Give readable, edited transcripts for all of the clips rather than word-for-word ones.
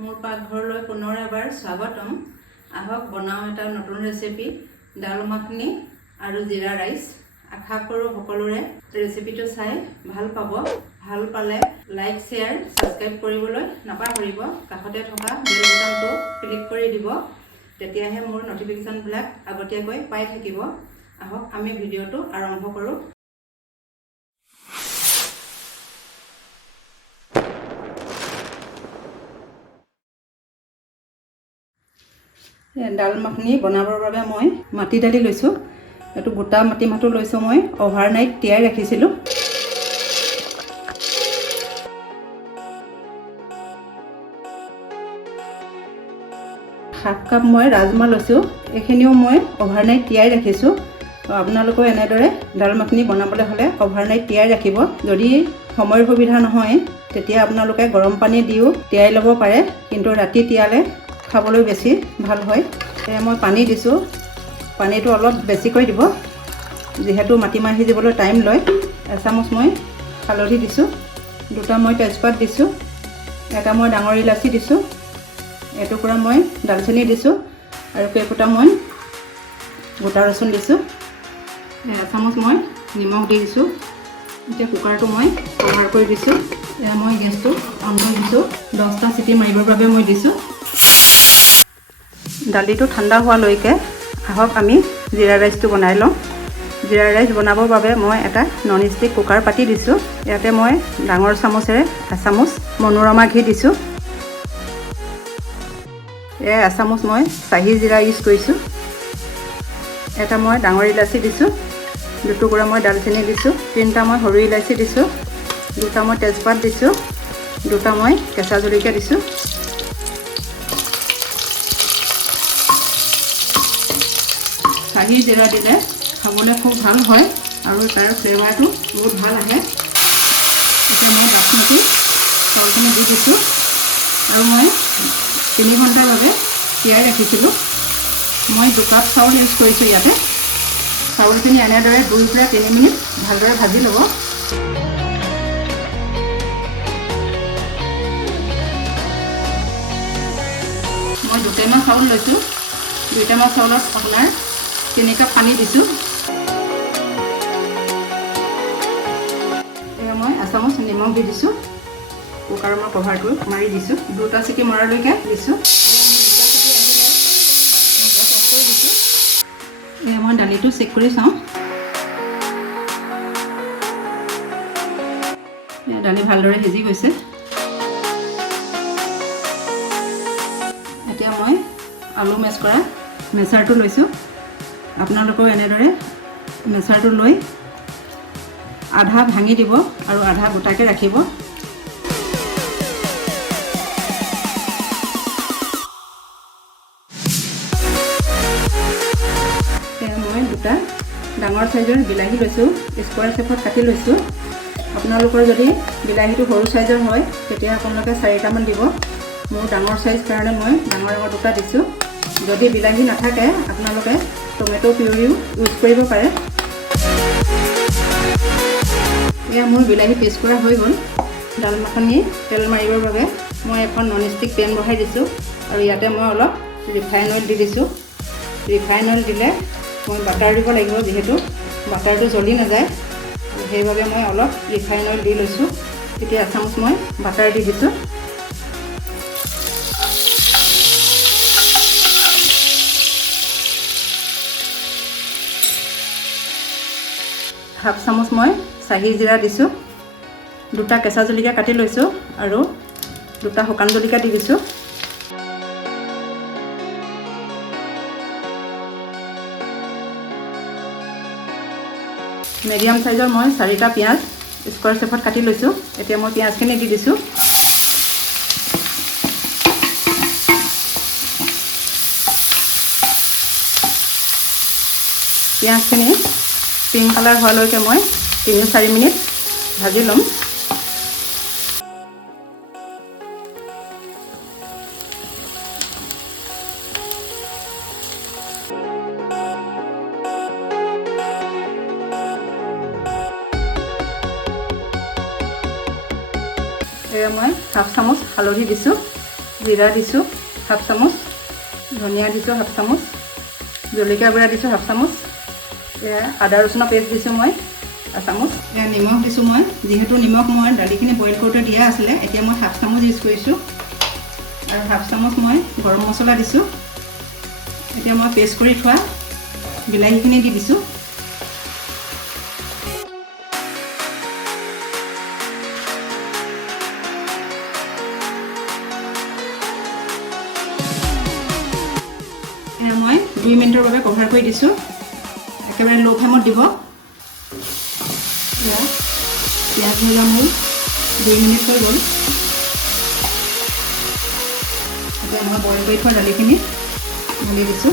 মোৰ পাকঘৰলৈ পুনৰ এবাৰ স্বাগতম। আহক বনাওঁ এটা নতুন ৰেচিপি, দাল মাখনি আৰু জিৰা ৰাইচ। আশা কৰোঁ সকলোৰে ৰেচিপিটো চাই ভাল পাব। ভাল পালে লাইক, শ্বেয়াৰ, ছাবস্ক্ৰাইব কৰিবলৈ নাপাহৰিব। কাষতে থকা বেল বুটামটো ক্লিক কৰি দিব, তেতিয়াহে মোৰ নটিফিকেশ্যনবিলাক আগতীয়াকৈ পাই থাকিব। আহক আমি ভিডিঅ'টো আৰম্ভ কৰোঁ। দাল মাখনি বনাবৰ বাবে মই মাটি দালি লৈছোঁ। এইটো গোটা মাটিমাহটো লৈছোঁ, মই অভাৰনাইট তিয়াই ৰাখিছিলোঁ। হাফ কাপ মই ৰাজমাহ লৈছোঁ, এইখিনিও মই অভাৰনাইট তিয়াই ৰাখিছোঁ। আপোনালোকেও এনেদৰে দাল মাখনি বনাবলৈ হ'লে অভাৰনাইট তিয়াই ৰাখিব। যদি সময়ৰ সুবিধা নহয় তেতিয়া আপোনালোকে গৰম পানী দিও তিয়াই ল'ব পাৰে, কিন্তু ৰাতি তিয়ালে খাবলৈ বেছি ভাল হয়। মই পানী দিছোঁ, পানীটো অলপ বেছিকৈ দিব যিহেতু মাটিমাহ সিজিবলৈ টাইম লয়। এচামুচ মই হালধি দিছোঁ, দুটা মই তেজপাত দিছোঁ, এটা মই ডাঙৰ ইলাচি দিছোঁ, এটুকুৰা মই দালচেনি দিছোঁ আৰু কেইফুটা মই গোটা ৰচুন দিছোঁ। এচামুচ মই নিমখ দি দিছোঁ। এতিয়া কুকাৰটো মই কভাৰ কৰি দিছোঁ। এয়া মই গেছটো অন কৰি দিছোঁ। 10টা চিটি মাৰিবৰ বাবে মই দিছোঁ। দালিটো ঠাণ্ডা হোৱালৈকে আহক আমি জিৰা ৰাইচটো বনাই লওঁ। জিৰা ৰাইচ বনাবৰ বাবে মই এটা নন ষ্টিক কুকাৰ পাতি দিছোঁ। ইয়াতে মই ডাঙৰ চামুচেৰে এচামুচ মনোৰমা ঘি দিছোঁ। এচামুচ মই চাহী জিৰা ইউজ কৰিছোঁ। এটা মই ডাঙৰ ইলাচি দিছোঁ, দুটুকুৰা মই দালচেনি দিছোঁ, 3টা মই সৰু ইলাচি দিছোঁ, 2টা মই তেজপাত দিছোঁ, 2টা মই কেঁচা জলকীয়া দিছোঁ। চাহী জিৰা দিলে খাবলৈ খুব ভাল হয় আৰু তাৰ ফ্লেভাৰটো বহুত ভাল আহে। এতিয়া মই বাচমতি চাউলখিনি দি দিছোঁ আৰু মই 3 ঘণ্টাৰ বাবে তিয়াই ৰাখিছিলোঁ। মই 2 কাপ চাউল ইউজ কৰিছোঁ। ইয়াতে চাউলখিনি এনেদৰে 2 পৰা 3 মিনিট ভালদৰে ভাজি ল'ব। মই 2 টেমা চাউল লৈছোঁ। 2 টেমা চাউলত আপোনাৰ 3 কাপ পানী দিছোঁ। এয়া মই এচামুচ নিমখ দি দিছোঁ। কুকাৰৰ মই কভাৰটো মাৰি দিছোঁ। 2টা চিটি মৰালৈকে দিছোঁ। এয়া মই দালিটো চেক কৰি চাওঁ। দালি ভালদৰে সিজি গৈছে। এতিয়া মই আলু মেছ কৰা মেচাৰটো লৈছোঁ। আপোনালোকেও এনেদৰে মেচাৰটো লৈ আধা ভাঙি দিব আৰু আধা গোটাকৈ ৰাখিব। মই 2টা ডাঙৰ চাইজৰ বিলাহী লৈছোঁ, স্কোৱাৰ শেপত কাটি লৈছোঁ। আপোনালোকৰ যদি বিলাহীটো সৰু চাইজৰ হয় তেতিয়া আপোনালোকে 4টামান দিব। মোৰ ডাঙৰ চাইজ কাৰণে মই ডাঙৰ 2টা দিছোঁ। যদি বিলাহী নাথাকে আপোনালোকে টমেটো পিউৰিও ইউজ কৰিব পাৰে। এয়া মোৰ বিলাহী পেষ্ট কৰা হৈ গ'ল। দাল মাখনি তেল মাৰিবৰ বাবে মই এখন নন ষ্টিক পেন বহাই দিছোঁ আৰু ইয়াতে মই অলপ ৰিফাইন অইল দি দিছোঁ। ৰিফাইন অইল দিলে মই বাটাৰ দিব লাগিব, যিহেতু বাটাৰটো জ্বলি নাযায়, সেইবাবে মই অলপ ৰিফাইন অইল দি লৈছোঁ। এতিয়া এচামুচ মই বাটাৰ দি দিছোঁ। হাফ চামুচ মই চাহী জিৰা দিছোঁ, 2টা কেঁচা জলকীয়া কাটি লৈছোঁ আৰু 2টা শুকান জলকীয়া দি দিছোঁ। মিডিয়াম চাইজৰ মই 4টা পিঁয়াজ স্কোৱাৰ শেপত কাটি লৈছোঁ। এতিয়া মই পিঁয়াজখিনি দি দিছোঁ। পিঁয়াজখিনি পিংক কালাৰ হোৱালৈকে মই 3-4 মিনিট ভাজি ল'ম। এয়া মই হাফ চামুচ হালধি দিছোঁ। জিৰা দিছোঁ হাফ চামুচ, ধনিয়া দিছোঁ হাফ চামুচ, জলকীয়া গুড়া দিছোঁ হাফ চামুচ, এয়া আদা ৰচুনৰ পেষ্ট দিছোঁ মই এচামুচ, এয়া নিমখ দিছোঁ মই। যিহেতু নিমখ মই দালিখিনি বইল কৰোঁতে দিয়া আছিলে, এতিয়া মই হাফ চামুচ ইউজ কৰিছোঁ। আৰু হাফ চামুচ মই গৰম মছলা দিছোঁ। এতিয়া মই পেষ্ট কৰি থোৱা বিলাহীখিনি দি দিছোঁ। এয়া মই 2 মিনিটৰ বাবে কভাৰ কৰি দিছোঁ। একেবাৰে ল' ফ্লেমত দিব। এয়া পিঁয়াজ ভজা মোৰ 2 মিনিট হৈ গ'ল। এতিয়া মই বইল কৰি থোৱা দালিখিনি ঢালি দিছোঁ।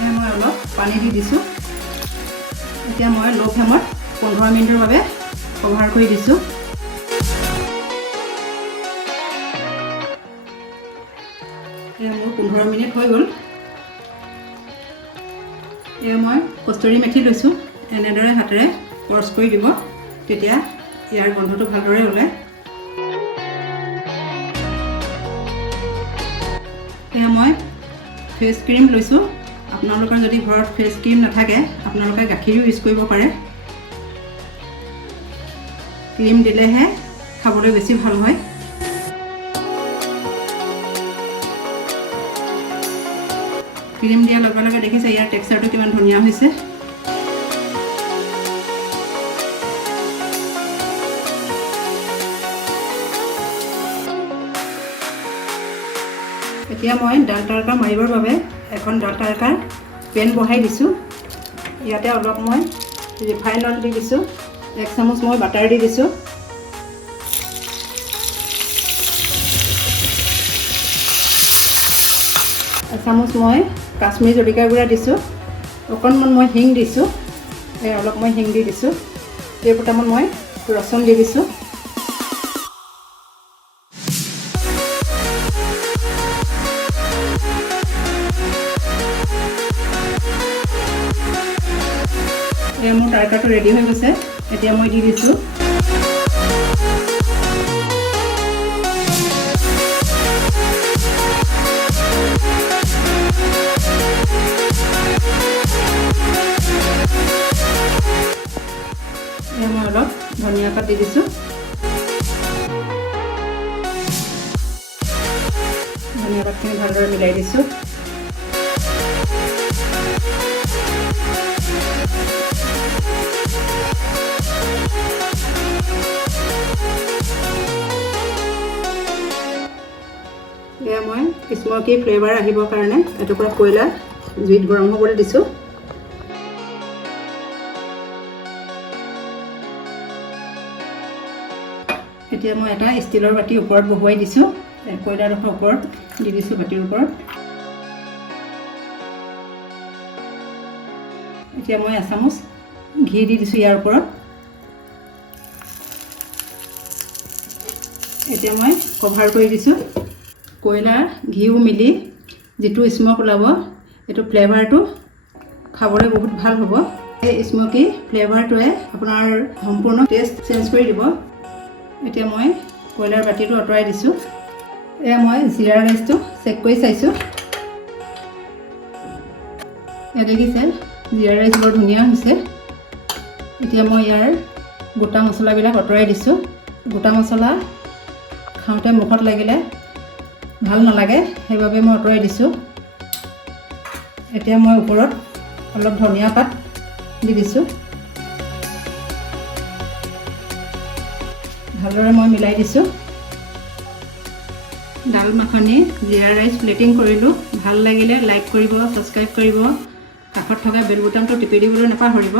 এয়া মই অলপ পানী দি দিছোঁ। এতিয়া মই ল' ফ্লেমত 15 মিনিটৰ বাবে কভাৰ কৰি দিছোঁ। এয়া মোৰ 15 মিনিট হৈ গ'ল। এয়া মই কষ্টুৰি মেথি লৈছোঁ। এনেদৰে হাতেৰে ক্ৰছ কৰি দিব, তেতিয়া ইয়াৰ গোন্ধটো ভালদৰে ওলায়। এয়া মই ফেচ ক্ৰীম লৈছোঁ। আপোনালোকৰ যদি ঘৰত ফেচ ক্ৰীম নাথাকে, আপোনালোকে গাখীৰো ইউজ কৰিব পাৰে। ক্ৰীম দিলেহে খাবলৈ বেছি ভাল হয়। ক্ৰীম দিয়াৰ লগে লগে দেখিছে ইয়াৰ টেক্সচাৰটো কিমান ধুনীয়া হৈছে। এতিয়া মই ডাল তড়কা মাৰিবৰ বাবে এখন ডাল তড়কাৰ পেন বহাই দিছোঁ। ইয়াতে অলপ মই ৰিফাইন অইল দি দিছোঁ। 1 চামুচ মই বাটাৰ দি দিছোঁ। এচামুচ মই কাশ্মীৰী জলকীয়া গুড়া দিছোঁ। অকণমান মই হিং দিছোঁ। অলপ মই হিং দি দিছোঁ। কেইফুটামান মই ৰচুন দি দিছোঁ। এয়া মোৰ তড়কাটো ৰেডি হৈ গৈছে। এতিয়া মই দি দিছোঁ মই অলপ ধনিয়া পাত দি দিছোঁ। ধনিয়া পাতখিনি ভালদৰে মিলাই দিছোঁ। এয়া মই স্মকি ফ্লেভাৰ আহিবৰ কাৰণে এটুকুৰা কয়লা জুইত গৰম হ'বলৈ দিছোঁ। এতিয়া মই এটা ষ্টিলৰ বাতি ওপৰত বহুৱাই দিছোঁ। কয়লাডোখৰ ওপৰত দি দিছোঁ বাতিৰ ওপৰত। এতিয়া মই এচামুচ ঘি দি দিছোঁ ইয়াৰ ওপৰত। এতিয়া মই কভাৰ কৰি দিছোঁ। কয়লাৰ ঘিউ মিলি যিটো স্মক ওলাব, এইটো ফ্লেভাৰটো খাবলৈ বহুত ভাল হ'ব। এই স্মকি ফ্লেভাৰটোৱে আপোনাৰ সম্পূৰ্ণ টেষ্ট চেঞ্জ কৰি দিব। এতিয়া মই কয়লাৰ বাতিটো আঁতৰাই দিছোঁ। এয়া মই জিৰা ৰাইচটো চেক কৰি চাইছোঁ। এয়া দেখিছে জিৰা ৰাইচ বৰ ধুনীয়া হৈছে। এতিয়া মই ইয়াৰ গোটা মছলাবিলাক আঁতৰাই দিছোঁ। গোটা মছলা খাওঁতে মুখত লাগিলে ভাল নালাগে, সেইবাবে মই আঁতৰাই দিছোঁ। এতিয়া মই ওপৰত অলপ ধনিয়া পাত দি দিছোঁ। ভালদৰে মই মিলাই দিছোঁ। ডাল মাখনি জিৰা ৰাইচ প্লেটিং কৰিলোঁ। ভাল লাগিলে লাইক কৰিব, ছাবস্ক্ৰাইব কৰিব, কাষত থকা বেল বুটামটো টিপি দিবলৈ নাপাহৰিব।